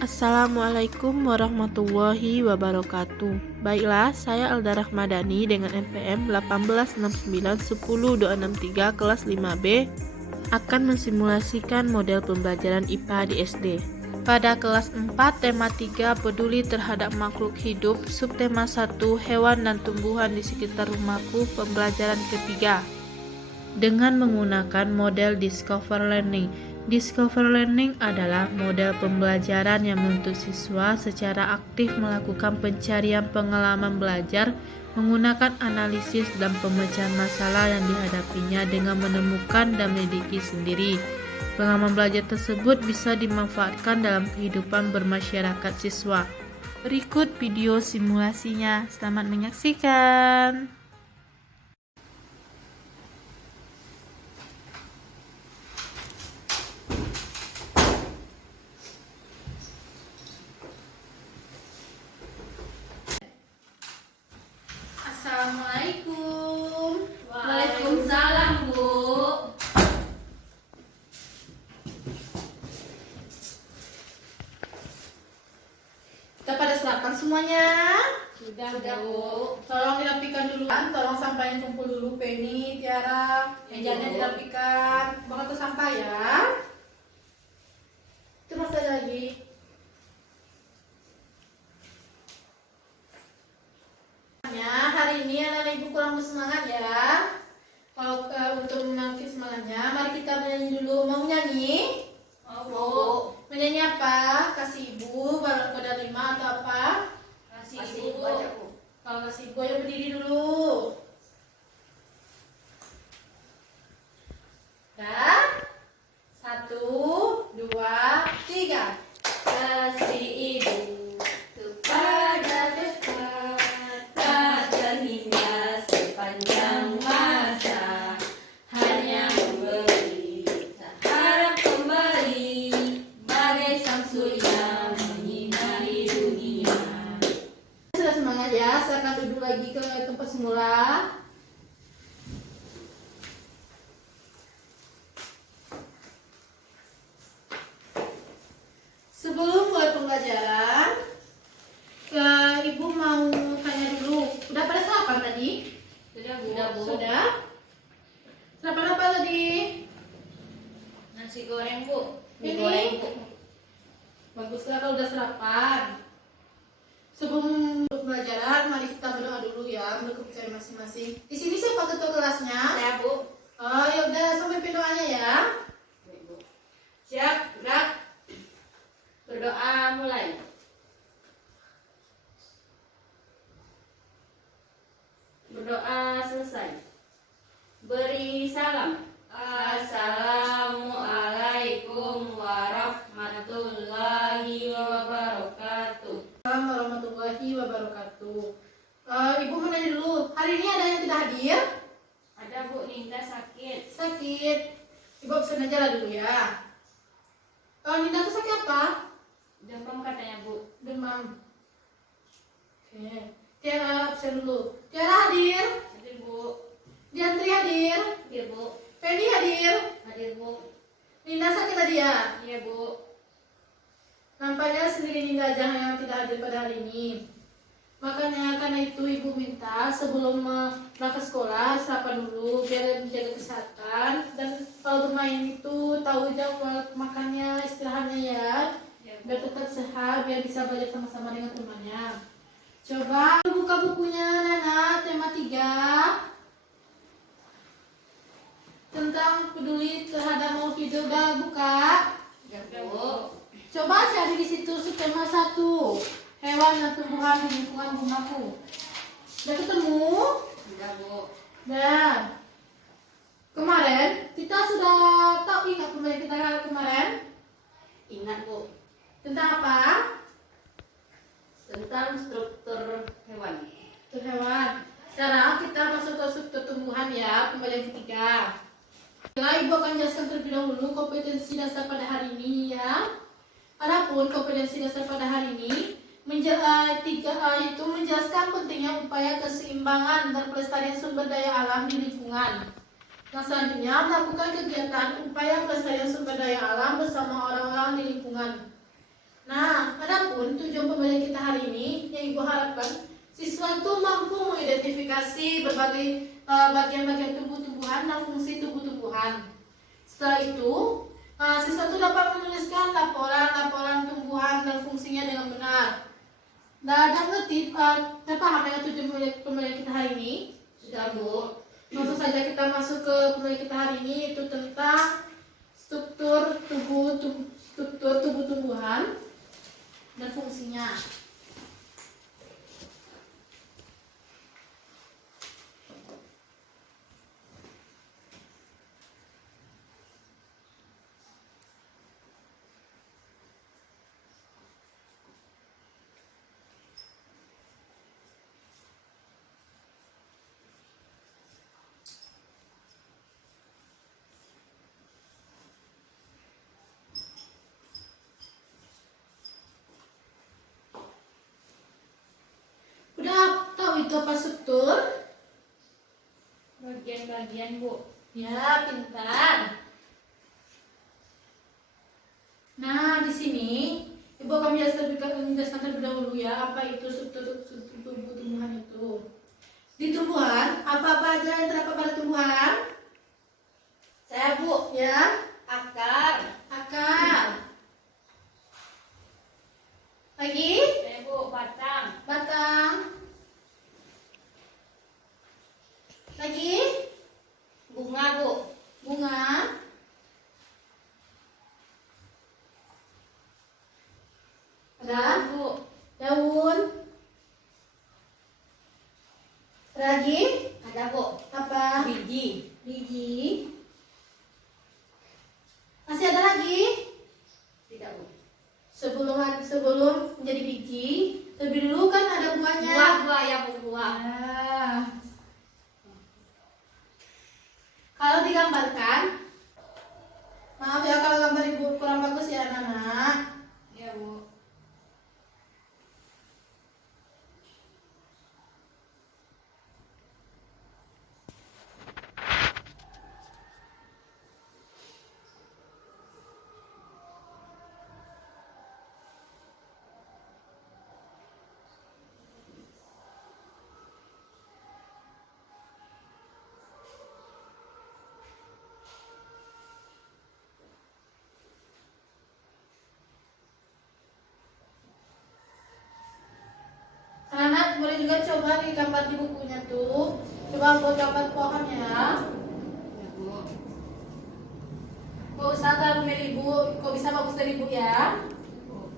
Assalamualaikum warahmatullahi wabarakatuh. Baiklah, saya Alda Rahmadani dengan NPM 18691063 kelas 5B akan mensimulasikan model pembelajaran IPA di SD. Pada kelas 4, tema 3 peduli terhadap makhluk hidup, subtema 1 hewan dan tumbuhan di sekitar rumahku, pembelajaran ketiga. Dengan menggunakan model Discover Learning. Discover Learning adalah model pembelajaran yang menuntut siswa secara aktif melakukan pencarian pengalaman belajar, menggunakan analisis dan pemecahan masalah yang dihadapinya dengan menemukan dan menyelidiki sendiri. Pengalaman belajar tersebut bisa dimanfaatkan dalam kehidupan bermasyarakat siswa. Berikut video simulasinya. Selamat menyaksikan. Assalamualaikum. Waalaikumsalam, Bu. Kita pada sarapan semuanya? Sudah, Bu. Tolong dirapikan dulu. Tolong sampahnya kumpul dulu. Penny, Tiara, mejanya dirapikan. Buang atau sampah ya. Itu masih ada lagi. Hari ini anak-anak ibu kurang bersemangat ya. Kalau untuk menaiki semangatnya, mari kita menyanyi dulu. Mau nyanyi? Mau, Bu. Menyanyi apa? Kasih ibu, balon kode 5 atau apa? Kasih Ibu aja, Bu. Kalau kasih ibu, ayo berdiri dulu. Dah? 1, 2, 3. Kasih Ibu kepada dekat, takkan hingga sepanjang masa. Hanya memberi, tak harap kembali, bagai sang surya menyinari dunia. Sudah semangat ya, saya akan duduk lagi ke tempat semula. Sebelum mulai pembelajaran, ibu mau tanya dulu. Udah pada sarapan tadi? Sudah, Bu. Sudah? Sarapan apa tadi? Nasi goreng, Bu. Mie Ini? goreng, Bu. Baguslah kalau udah sarapan. Sebelum pembelajaran, mari kita berdoa dulu ya, menurut kepercayaan masing-masing. Di sini siapa ketua kelasnya? Saya, Bu. Oh, ya udah langsung pimpin doanya ya. Bu. Siap, gerak. Berdoa mulai. Berdoa selesai. Beri salam. Assalamualaikum warahmatullahi wabarakatuh. Assalamualaikum warahmatullahi wabarakatuh. Ibu mau nanya dulu, hari ini ada yang tidak hadir? Ada, Bu. Ninda sakit. Sakit. Ibu absen aja lah dulu ya. Ninda tuh sakit apa? Demam katanya, Bu. Demam. Oke. Tiara absen dulu. Tiara hadir? Hadir, Bu. Diantri hadir? Hadir, Bu. Penny hadir? Hadir, Bu. Ninda sakit tadi ya? Iya, Bu. Nampaknya sendiri Ninda aja yang tidak hadir pada hari ini. Makanya karena itu ibu minta sebelum berangkat sekolah sarapan dulu biar menjaga kesehatan, dan kalau bermain itu tahu jadwal makannya, istirahatnya ya, Ya, Bu. biar tetap sehat, biar bisa belajar sama-sama dengan temannya. Coba buka bukunya Nana, tema 3 tentang peduli terhadap makhluk hidup. Udah buka? Ya, Bu. Coba cari di situ subtema 1 hewan dan tumbuhan di lingkungan rumahku. Udah ketemu? Sudah, Bu. Dan kemarin kita sudah tahu, ingat pembelajaran kita kemarin Ingat, Bu. tentang apa? Tentang struktur hewan. Itu hewan. Sekarang kita masuk ke struktur tumbuhan ya, pembelajaran ketiga. Setelah ibu akan jelaskan terlebih dahulu kompetensi dasar pada hari ini ya. Adapun kompetensi dasar pada hari ini itu menjelaskan pentingnya upaya keseimbangan dan pelestarian sumber daya alam di lingkungan. Yang selanjutnya melakukan kegiatan upaya pelestarian sumber daya alam bersama orang-orang di lingkungan. Nah, pembelajaran kita hari ini, yang Ibu harapkan siswa itu mampu mengidentifikasi berbagai bagian-bagian tumbuh-tumbuhan dan fungsi tumbuh-tumbuhan. Setelah itu, siswa itu dapat menuliskan laporan tumbuhan dan fungsinya dengan benar. Nah, dan ngerti, paham dengan tujuan pembelajaran kita hari ini? Sudah, Bu. Langsung saja kita masuk ke pembelajaran kita hari ini, yaitu tentang struktur tumbuh-tumbuhan dan fungsinya. Udah tahu itu apa struktur? Bagian-bagian, Bu. Ya, pintar. Nah, di sini Ibu akan menjelaskan terlebih dahulu ya apa itu struktur tumbuh-tumbuhan itu. Di tumbuhan, apa-apa aja yang terdapat pada tumbuhan? Saya, Bu. Ya, Akar. akar. Lagi, Bu, batang. batang. Lagi, Bunga, Bu. bunga. Ada Bu. daun. Lagi, Ada, Bu. apa? Biji. Biji. Masih ada lagi? Tidak, Bu. Sebelum menjadi biji, lebih dulu kan ada buahnya. Buah ya, Bu. Buah. Nah, kalau digambarkan, maaf ya kalau gambar Ibu kurang bagus ya anak-anak. Ya, Bu. Anak-anak boleh juga coba digambar di bukunya tuh. Coba buat gambar pohon ya. Ya, Bu. Gak usah terlalu mirip Ibu, kok bisa bagus dari Ibu ya. Bu.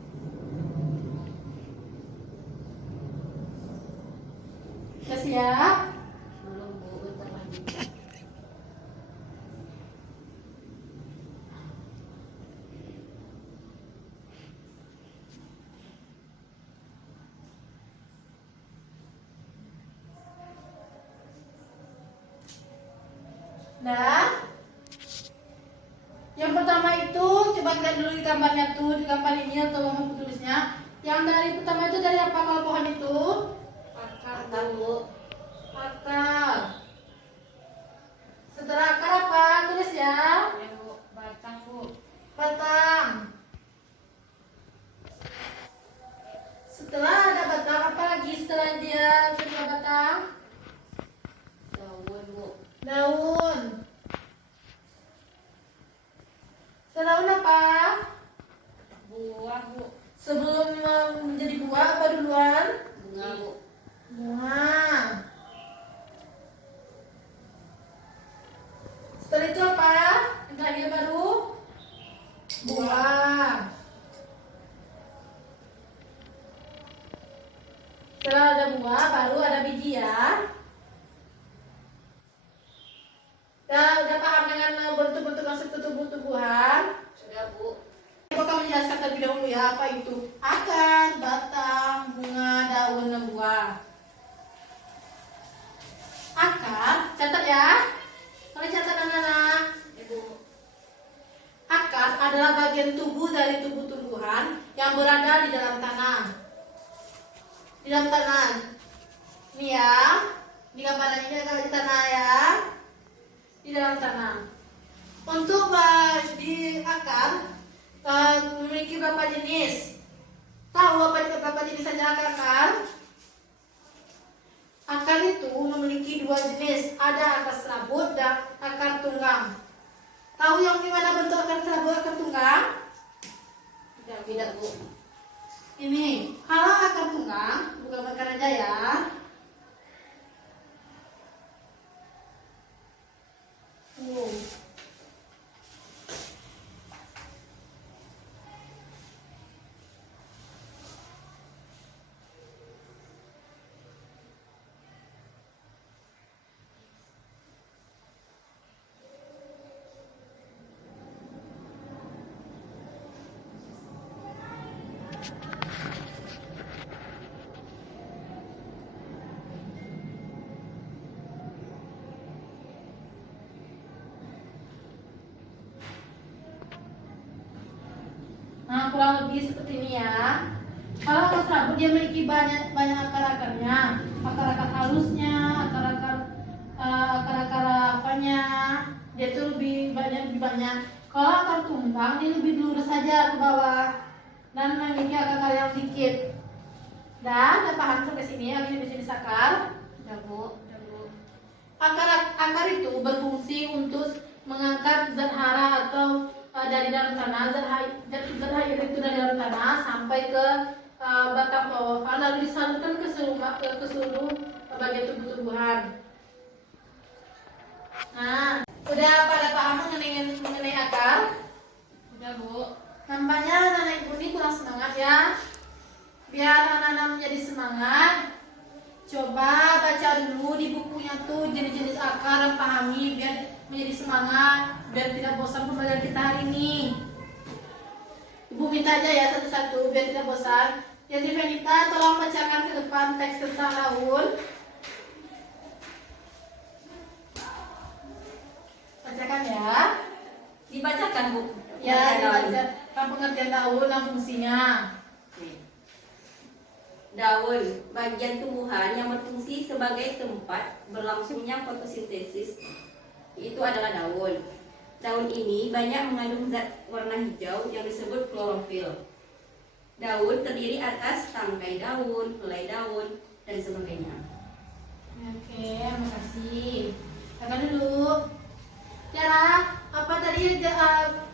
Udah siap? Belum, Bu. Bentar lagi. Nah, yang pertama itu coba lihat dulu di gambarnya tuh, di gambar ini atau mau tulisnya. Yang dari pertama itu dari apa kalau pohon itu? Akar, Bu. Akar. Setelah akar apa? Tulis ya. Ya, Bu. Batang, Bu. Batang. Setelah ada batang, apa lagi setelah dia setelah batang? Daun, Bu. Daun. Setelah daun apa? Buah, Bu. Sebelum menjadi buah apa duluan? Bunga, Bu. Bunga. Setelah itu apa? Yang terakhir baru buah. Setelah ada buah, baru ada biji ya. Udah paham dengan bentuk-bentuk struktur tumbuh-tumbuhan? Sudah, Bu. Ibu akan menjelaskan terlebih dahulu ya apa itu akar, batang, bunga, daun, dan buah. Akar, catat ya. Boleh catat anak-anak. Ya, Bu. Akar adalah bagian tubuh dari tumbuh-tumbuhan yang berada di dalam tanah. Di dalam tanah. Ini ya. Di gambaran ini adalah di tanah ya. Di dalam tanah. Untuk di akar memiliki beberapa jenis. Tahu apa jenis saja anak akar. Akar itu memiliki dua jenis, ada akar serabut dan akar tunggang. Tahu yang gimana bentuk akar serabut, akar tunggang? Tidak, Bu. Ini, kalau akar tunggang, bukan akar aja ya. Nah, kurang lebih seperti ini ya. Kalau akar serabut dia memiliki banyak akar-akarnya, akar-akar halusnya, akar-akar apanya, dia itu lebih banyak. Kalau akar tunggang dia lebih lurus saja ke bawah dan memiliki akar yang sedikit. Dan udah paham sampai sini, lagi jenis akar. Sudah, Bu. Sudah, Bu. Akar itu berfungsi untuk mengangkat zat hara atau dari dalam tanah, zat hara itu dari dalam tanah sampai ke batang pohon, lalu disalurkan ke seluruh bagian tubuh-tubuhan. Nah, udah pada paham mengenai akar? Sudah, Bu. Nampaknya anak-anak ibu ini kurang semangat ya. Biar anak-anak menjadi semangat, coba baca dulu di bukunya tuh jenis-jenis akar dan pahami biar menjadi semangat, biar tidak bosan pembelajaran kita hari ini. Ibu minta aja ya satu-satu biar tidak bosan. Jadi Venita tolong bacakan ke depan teks tentang daun. Bacakan ya. Dibacakan, Bu. Ya, Daun. dibaca pengertian daun dan fungsinya. Daun, bagian tumbuhan yang berfungsi sebagai tempat berlangsungnya fotosintesis, itu adalah daun. Daun ini banyak mengandung zat warna hijau yang disebut klorofil. Daun terdiri atas tangkai daun, helai daun, dan sebagainya. Oke, makasih. Kakak dulu. Tiara, apa tadi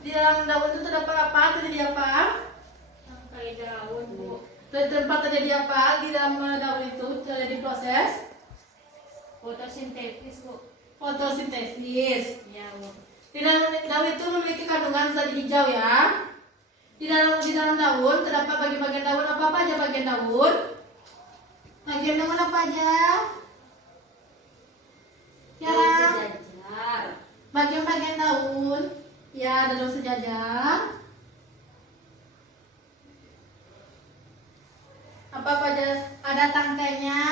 di dalam daun itu terdapat apa? Terjadi apa? Tangkai daun, Bu. Tempat terjadi apa di dalam daun itu? Terjadi proses Fotosintesis, Bu. fotosintesis. Ya, Bu. Di dalam daun itu memiliki kandungan zat hijau ya. Di dalam daun terdapat bagian-bagian daun. Apa aja bagian daun? Bagian daun apa aja? Daun Tiara. sejajar, Bagian-bagian daun. Ya, daun sejajar. Apa aja? Ada tangkainya.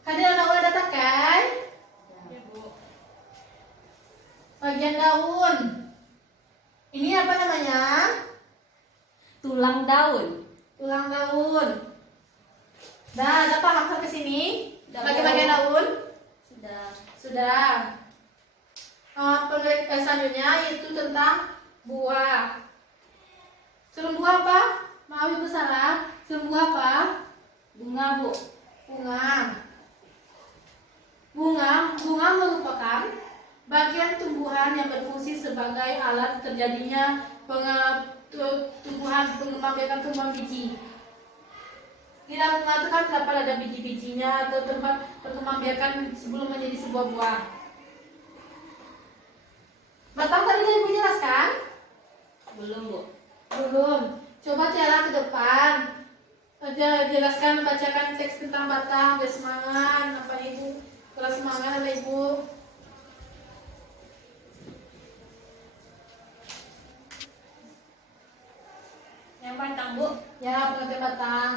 Kan di dalam daun ada tangkai. Ya, Bu. Bagian daun. Ini apa namanya? tulang daun. Tulang daun. Nah, ada paham sampai sini? Udah, Bagian-bagian Bu. daun? Sudah. Sudah. Selanjutnya yaitu tentang buah. Sebelum buah apa? Maaf ibu salah. Sebelum buah apa? Bunga, Bu. Bunga merupakan bagian tumbuhan yang berfungsi sebagai alat terjadinya pengembang biakan tumbuhan biji. Di dalam bunga itu kan terdapat ada biji-bijinya atau tempat perkembang biakan sebelum menjadi sebuah buah. Batang tadi udah ibu jelaskan? Belum, Bu. Belum. Coba Tiara ke depan. Jelaskan, bacakan teks tentang batang, biar semangat. Apa ibu? Kalau semangat ada ibu. Yang batang, Bu. Ya, pengertian batang.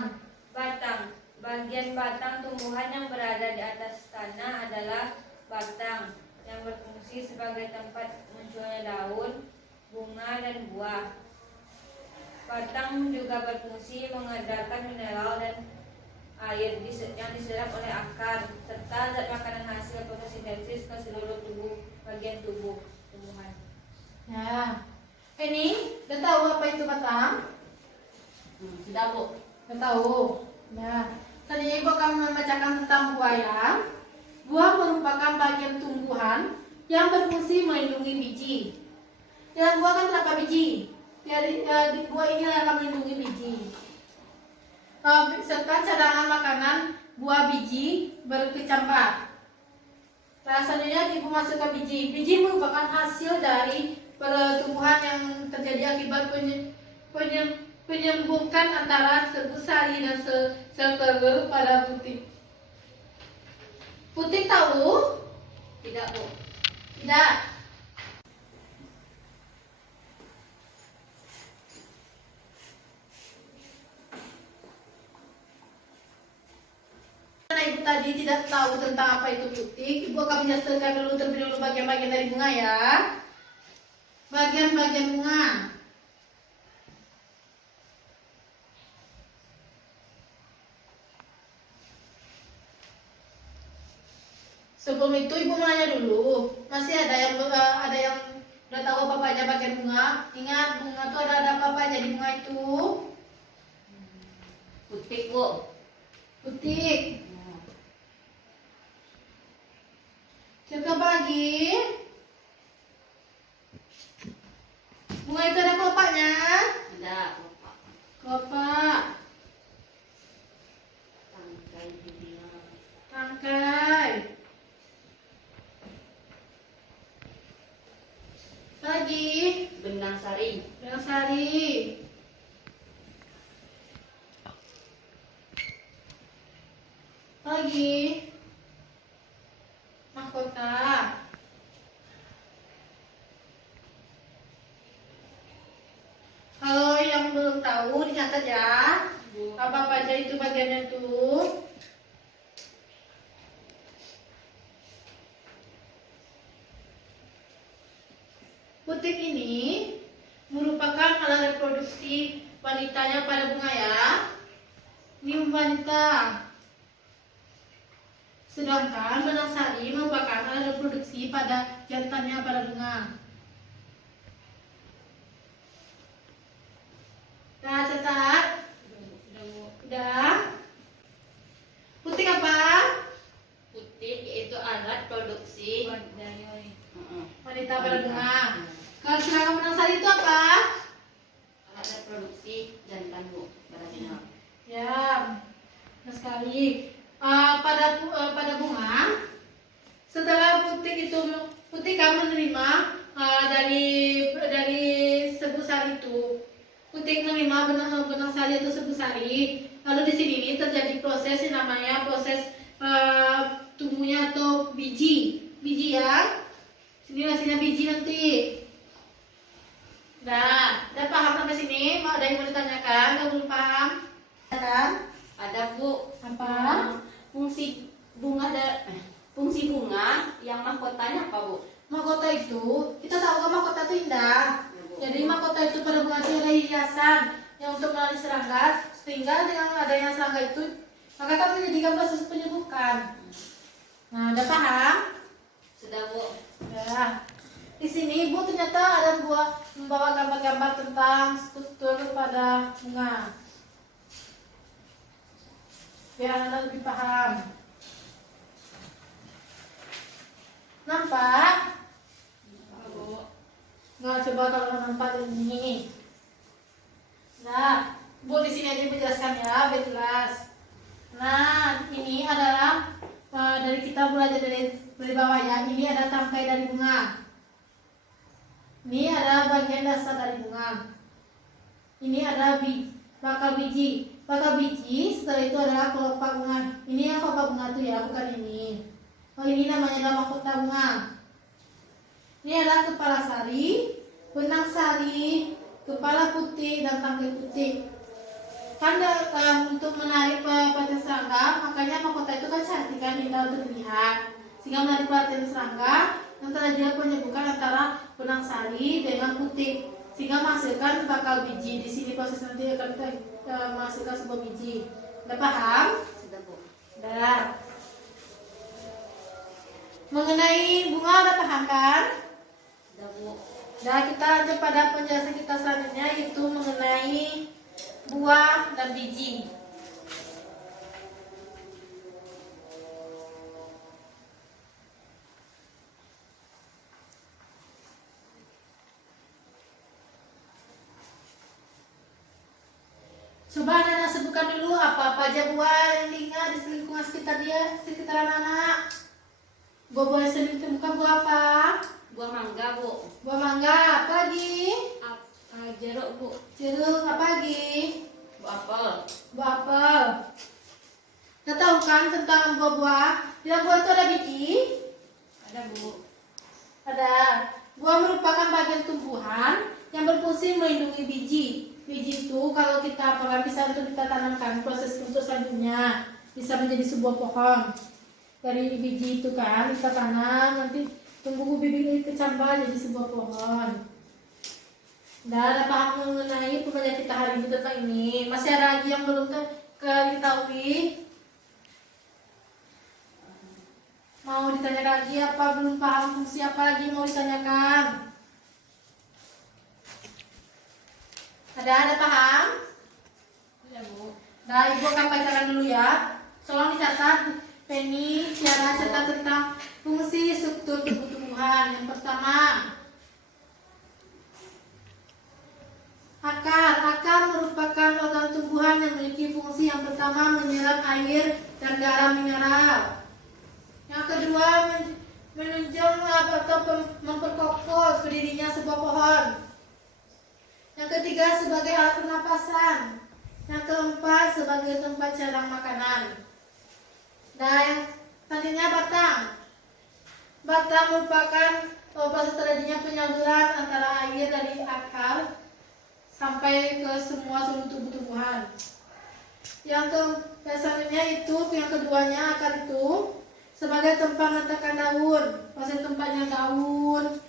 Batang. Bagian batang tumbuhan yang berada di atas tanah adalah batang yang berfungsi sebagai tempat munculnya daun, bunga, dan buah. Batang juga berfungsi mengedarkan mineral dan air yang diserap oleh akar serta zat makanan hasil fotosintesis ke seluruh bagian tubuh tumbuhan. Ya. Ini, udah tahu apa itu batang? Sudah Bu. Udah tahu. Nah, tadinya Ibu akan membacakan tentang buaya. Buah merupakan bagian tumbuhan yang berfungsi melindungi biji. Dalam buah kan terdapat biji. Di buah ini akan melindungi biji. Serta cadangan makanan buah biji berkecambah. Rasanya Ibu masukkan biji. Biji merupakan hasil dari pertumbuhan yang terjadi akibat penyembuhan antara serbuk sari dan sel telur pada putik. Putik tahu? Tidak Bu. Tidak. Karena Ibu tadi tidak tahu tentang apa itu putik, Ibu akan menjelaskan dulu terlebih dahulu bagian-bagian dari bunga ya. Bagian-bagian bunga. Sebelum itu Ibu mau nanya dulu, masih ada yang udah tahu apa aja bagian bunga? Ingat bunga tuh ada apa aja di bunga itu? Putik Bu. Putik. Siapa apa lagi? Bunga itu ada kelopaknya? Tidak. Kelopak, Tangkai bunga. tangkai. Apa lagi? Benang sari. Benang sari. Apa lagi? Mahkota. Kalau yang belum tahu dicatat ya. Apa aja itu bagiannya tuh. Putik ini merupakan alat reproduksi wanitanya pada bunga ya. Ini wanita. Sedangkan benang sari merupakan alat reproduksi pada jantannya pada bunga. Nah, catat. Udah. Putik apa? Putik yaitu alat produksi Wanita pada bunga. Kalau sedangkan benang sari itu apa? alat reproduksi jantan Bu pada bunga. Ya, benar sekali. Pada bunga, setelah putik kan menerima dari serbuk sari itu. Putik menerima benang sari atau serbuk sari. Lalu di sini ini terjadi proses yang namanya proses tumbuhnya atau biji ya. Sini hasilnya biji nanti. Nah, udah paham sampai sini? Mau ada yang mau ditanyakan? Nggak belum paham? Kan? Ada Bu. Apa? Fungsi bunga yang mahkotanya apa Bu? Mahkota itu, kita tahu kan mahkota itu indah. Ya, Bu. Jadi mahkota itu pada bunga itu adalah hiasan yang untuk melalui serangga, sehingga dengan adanya serangga itu, maka akan menjadikan proses penyembuhan. Nah, udah paham? Sudah Bu. Ya. Di sini Ibu ternyata ada membawa gambar-gambar tentang struktur pada bunga. Biar Anda lebih paham. Nampak? Nah, coba kalau nampak ini. Nah, Bu di sini aja menjelaskan ya, biar jelas. Nah, ini adalah dari kita belajar dari bawah ya. Ini ada tangkai dari bunga. Ini ada bagian dasar dari bunga. Ini ada bakal biji. Bakal biji, setelah itu adalah kelopak bunga. Ini yang kelopak bunga tuh ya, bukan ini. Oh, ini namanya adalah mahkota bunga. Ini adalah kepala sari, benang sari, kepala putih, dan tangkai putih. Kan untuk menarik perhatian serangga, makanya mahkota itu kan cantik kan, indah untuk dilihat. Sehingga menarik perhatian serangga, dan terjadi penyembuhan antara benang sari dengan putih. Sehingga menghasilkan bakal biji. Di sini proses nanti akan kita menghasilkan sebuah biji. Udah paham? Sudah Bu. Udah. Mengenai bunga udah paham kan? Sudah Bu. Nah, kita lanjut pada penjelasan kita selanjutnya, yaitu mengenai buah dan biji. Coba anak-anak sebutkan dulu apa aja buah yang diingat di lingkungan sekitar anak-anak. Buah-buah yang sering ditemukan buah apa? Buah mangga, Bu. Buah mangga, apa lagi? Jeruk, Bu. Jeruk, apa lagi? Buah apel. Buah apel. Kita tahu kan tentang buah-buah? Di dalam buah itu ada biji? Ada, Bu. Ada. Buah merupakan bagian tumbuhan yang berfungsi melindungi biji. Biji itu kalau kita bisa untuk kita tanamkan, proses untuk selanjutnya bisa menjadi sebuah pohon. Dari biji itu kan kita tanam, nanti tumbuh bibit kecambah jadi sebuah pohon. Dan ada paham mengenai pembelajaran kita hari ini tentang ini. Masih ada lagi yang belum diketahui? Mau ditanya lagi apa? Belum paham fungsi apa lagi mau ditanyakan? Ada paham? Ada, Bu. Nah, Ibu akan bacakan dulu ya. Tolong dicatat, Penny, Tiara catat tentang fungsi struktur tubuh tumbuhan. Yang pertama, akar. Akar merupakan organ tumbuhan yang memiliki fungsi yang pertama menyerap air dan garam mineral. Yang kedua, menunjang atau memperkokoh berdirinya sebuah pohon. Yang ketiga, sebagai alat pernapasan. Yang keempat, sebagai tempat cadangan makanan. Dan yang selanjutnya batang. Batang merupakan proses terjadinya penyaluran antara air dari akar sampai ke semua seluruh tubuh tumbuhan. Yang selanjutnya itu, yang keduanya akar itu sebagai tempat meletakkan daun, proses tempatnya daun.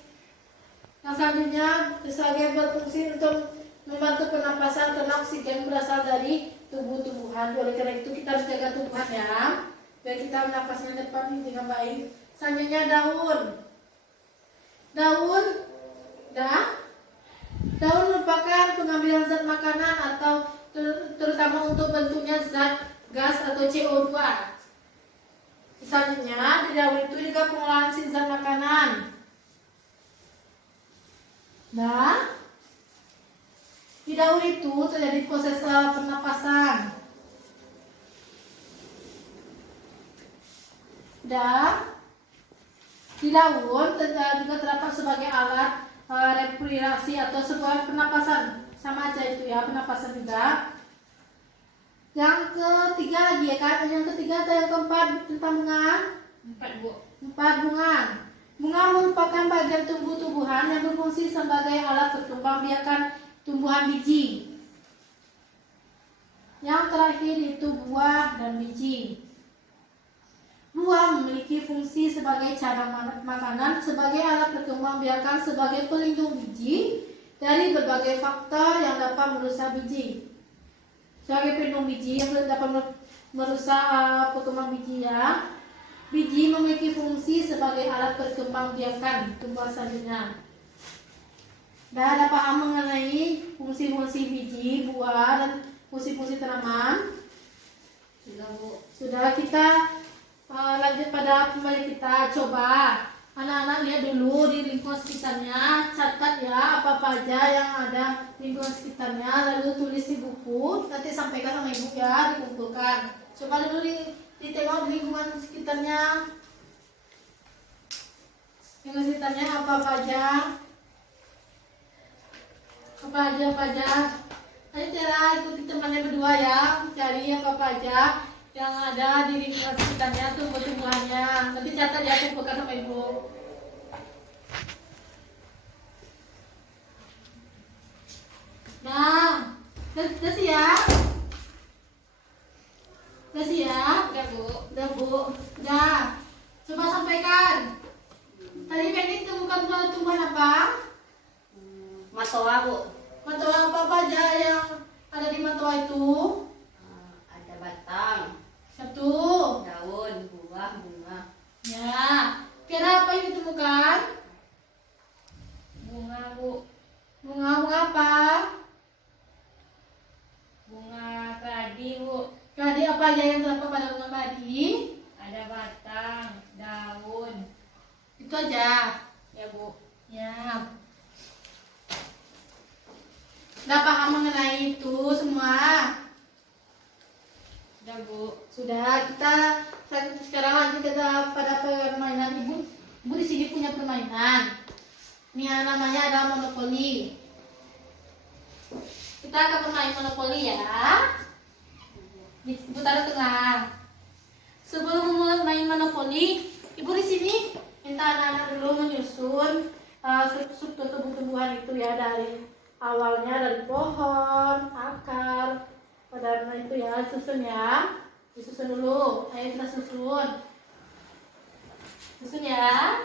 Yang selanjutnya sebagai berfungsi untuk membantu pernapasan karena oksigen berasal dari tumbuh-tumbuhan. Oleh karena itu kita harus jaga tumbuhan ya, biar kita nafasnya dapat dengan baik. Selanjutnya daun. Daun merupakan pengambilan zat makanan atau terutama untuk bentuknya zat gas atau CO2. Selanjutnya di daun itu juga pengolahan zat makanan. Nah, di daun itu terjadi proses pernapasan. Dan di daun juga terdapat sebagai alat respirasi atau sebuah pernapasan. Sama aja itu ya, pernapasan juga. Yang ketiga lagi ya kan, yang ketiga atau yang keempat tentang bunga? 4, Bu. 4, bunga. Bunga merupakan bagian tumbuh-tumbuhan yang berfungsi sebagai alat perkembangbiakan tumbuhan biji. Yang terakhir itu buah dan biji. Buah memiliki fungsi sebagai cadangan makanan, sebagai alat perkembangbiakan, sebagai pelindung biji dari berbagai faktor yang dapat merusak biji. Sebagai pelindung biji yang dapat merusak perkembangan biji ya. Biji memiliki fungsi sebagai alat perkembangbiakan tumbuhan selanjutnya. Dan ada paham mengenai fungsi-fungsi biji, buah, dan fungsi-fungsi tanaman? Sudah, Bu. Sudah, kita lanjut pada pembelajaran kita. Coba anak-anak lihat dulu di lingkungan sekitarnya, catat ya apa aja yang ada di lingkungan sekitarnya, lalu tulis di buku, nanti sampaikan sama ibu ya, dikumpulkan. Coba dulu ditengok lingkungan sekitarnya. Lingkungan sekitarnya apa aja? Apa aja? Ayo Tiara ikuti temannya berdua ya, cari apa aja yang ada di lingkungan sekitarnya, tumbuh-tumbuhannya. Nanti catat ya, kumpulkan sama ibu. Nah, udah siap? Udah siap? Udah, Bu. Udah Bu. Udah. Coba sampaikan. Tadi Penny temukan tumbuhan apa? Matoa, Bu. Matoa apa aja yang ada di matoa itu? Ada batang, Satu. daun, buah, bunga. Ya. Kira apa yang ditemukan? Bunga Bu. Bunga apa? Bunga keladi, Bu. Keladi apa aja yang terdapat pada bunga keladi? Ada batang, daun. Itu aja. Ya, Bu. Ya. Udah paham mengenai itu semua? Udah, Bu. Sudah, kita sekarang lanjut kita pada permainan ibu. Ibu di sini punya permainan. Ini yang namanya adalah monopoli. Kita akan bermain monopoli ya. Ibu taruh tengah. Sebelum memulai main monopoli, ibu di sini minta anak-anak dulu menyusun struktur tumbuh-tumbuhan itu ya, dari awalnya dari pohon, akar, pada itu ya, susun ya. Disusun dulu. Ayo kita susun. Susun ya.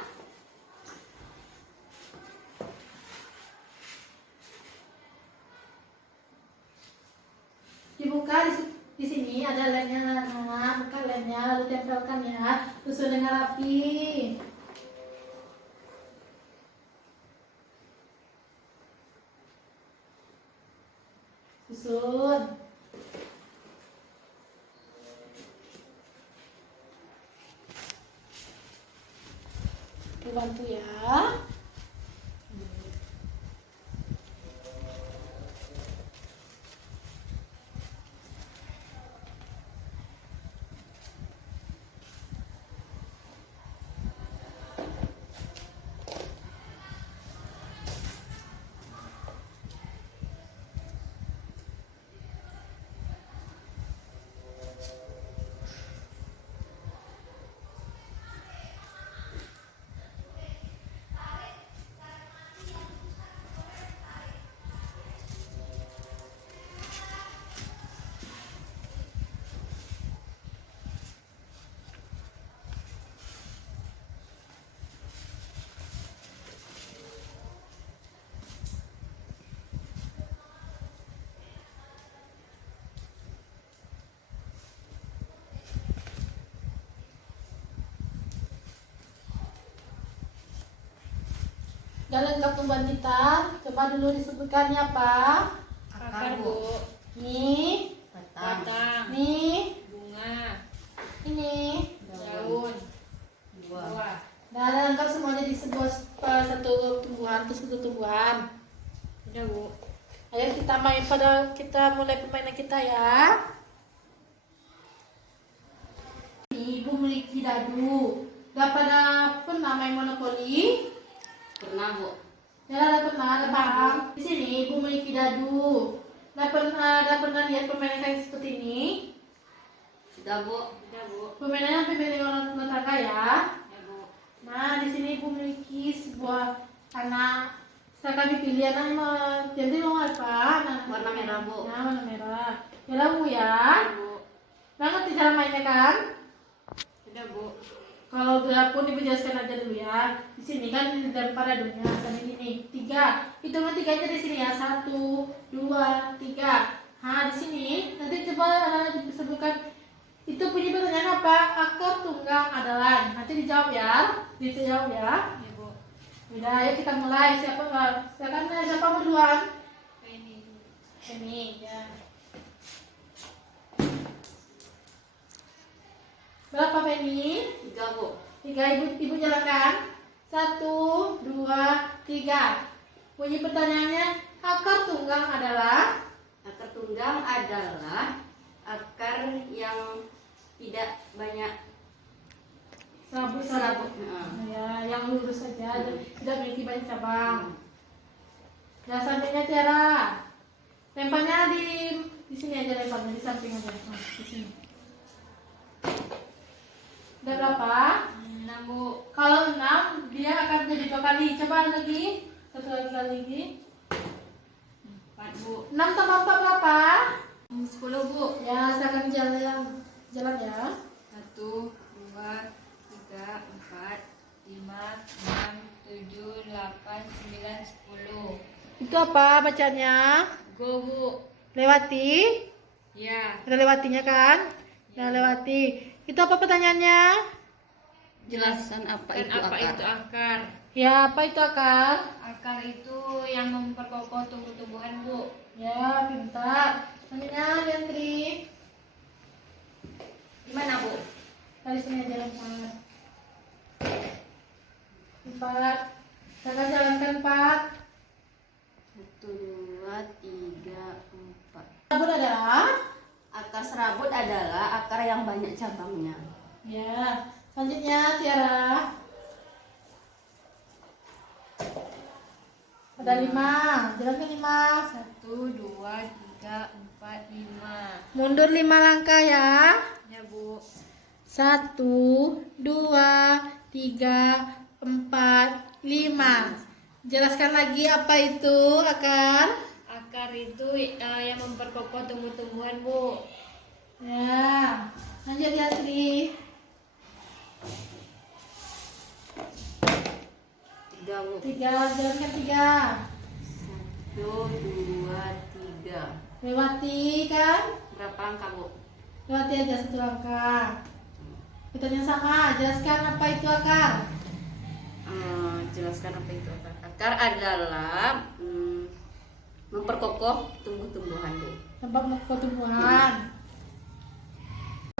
Dibuka di sini ada lemnya, nah, buka lemnya lalu tempelkan ya, susun dengan rapi. Susun. Dibantu ya. Gak lengkap tumbuhan kita. Coba dulu disebutkannya apa? Akar, Bu. Nih, Batang. nih, Bunga. ini. Daun. Buah. Dan lengkap semuanya di sebuah satu tumbuhan, terus satu tumbuhan. Udah, Bu. Ayo kita mulai permainan kita ya. Ibu memiliki dadu. Gak pada pernah main monopoli? Pernah, Bu. Ya, ada paham. Di sini ibu memiliki dadu. Gak pernah lihat permainan kayak seperti ini? Sudah, Bu. Udah, Bu. Permainannya hampir mirip orang tetangga ya. Ya, Bu. Nah, di sini ibu memiliki sebuah anak. Sekarang dipilih anak jadi mau apa? Nah, Warna merah, Bu. Nah, warna merah. Ya lalu ya. Ya, Bu. Ngerti cara mainnya kan? Udah, Bu. Kalau udah pun ibu jelaskan aja dulu ya. Di sini kan dan pada dunia sampai ini 3. Hitungan 3 aja di sini ya. 1, 2, 3. Nah, di sini nanti coba anak disebutkan itu punya pertanyaan apa? Akar tunggang adalah. Nanti dijawab ya. Dijawab ya. Ya, Bu. Udah, ayo kita mulai. Siapa berdua? Ini. Ini ya. Berapa Penny? 3, Bu. 3 ibu jalankan. 1, 2, 3. Bunyi pertanyaannya, akar tunggang adalah? Akar tunggang adalah akar yang tidak banyak Serabut. Nah, Ya, yang lurus saja, tidak memiliki banyak cabang. Nah, sampingnya Tiara. Lemparnya di sini aja, lemparnya di samping aja. Nah, di sini. Udah berapa? 6, Bu. Kalau 6, dia akan jadi 2 kali. Coba lagi. Satu lagi. 4, Bu. 6 tambah 4 berapa? 10, Bu. Ya, silakan jalan ya. 1, 2, 3, 4, 5, 6, 7, 8, 9, 10. Itu apa bacanya? Go, Bu. Lewati? Ya. Ada lewatinya kan? Ya, lewati. Itu apa pertanyaannya? jelasan apa Kan itu apa akar. itu akar? Ya, apa itu akar? Akar itu yang memperkokoh tumbuh-tumbuhan, Bu. Ya, pintar. Selanjutnya, Diantri. Gimana, Bu? Dari sini aja lempar. 4. Kakak jalankan 4. 1, 2, 3, 4. Serabut adalah? Akar serabut adalah akar yang banyak cabangnya. Ya. Selanjutnya, Tiara. Ada 5. Jalankan 5. 1, 2, 3, 4, 5. Mundur 5 langkah ya. Ya, Bu. 1, 2, 3, 4, 5. Jelaskan lagi apa itu akar? Akar itu yang memperkokoh tumbuh-tumbuhan, Bu. Ya. Lanjut ya, Tri. 3, Bu. 3, jalankan 3. 1, 2, 3. Lewati kan? Berapa langkah, Bu? Lewati aja 1 langkah. Pertanyaan sama, jelaskan apa itu akar? Jelaskan apa itu akar. Akar adalah memperkokoh tumbuh-tumbuhan, Bu. Tempat pertumbuhan.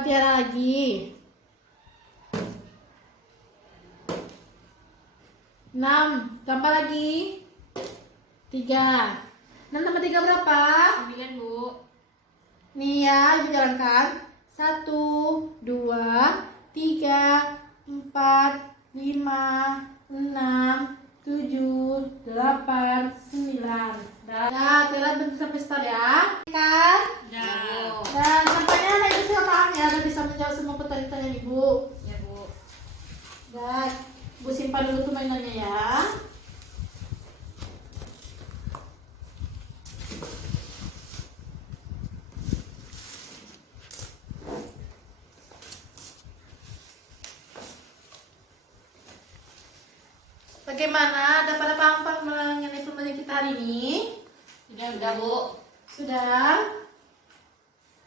Tiara lagi. 6, tambah lagi 3. 6 tambah 3 berapa? 9, Bu. Nih ya, ibu jalankan. 1, 2, 3, 4, 5, 6, 7, 8, 9. Dah, Tiara berhenti sampai start ya. Kan? Ya. Dan tampaknya anak ibu sudah paham ya, dan bisa menjawab semua pertanyaan ibu. Ya, Bu. Dan ibu simpan dulu tuh mainannya ya. Bagaimana? Ada pada paham mengenai pembelajaran kita hari ini? Sudah, Bu. Sudah?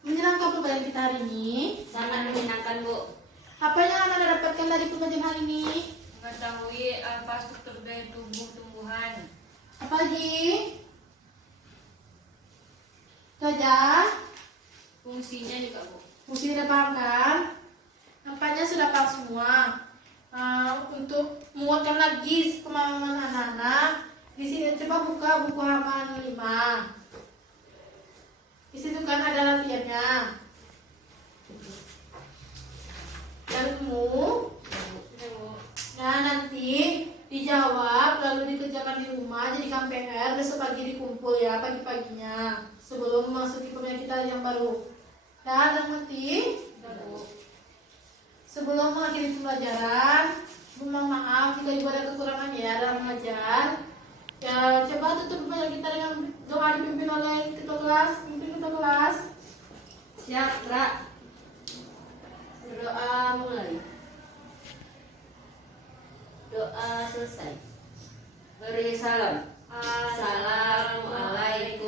Menyenangkan pembelajaran kita hari ini? Sangat menyenangkan, Bu. Apa yang Anda dapatkan dari pembelajaran hari ini? Mengetahui apa struktur dari tumbuh-tumbuhan. Apa lagi? Itu aja? Fungsinya juga, Bu. Mungkin sudah paham kan? Nampaknya sudah paham semua. Untuk menguatkan lagi kemampuan anak-anak, di sini coba buka buku halaman 5. Di situ kan ada latihannya. Ilmu. Nah, nanti dijawab lalu dikerjakan di rumah, jadikan PR, besok pagi dikumpul ya pagi-paginya sebelum memasuki pembelajaran kita yang baru. Dan yang penting sebelum mengakhiri pembelajaran, mohon maaf jika ibu ada kekurangan ya dalam mengajar. Ya, coba tutup pembelajaran kita dengan doa dipimpin oleh ketua kelas, pimpin ketua kelas. Siap, Ra. Doa mulai. Doa selesai. Beri salam. Assalamualaikum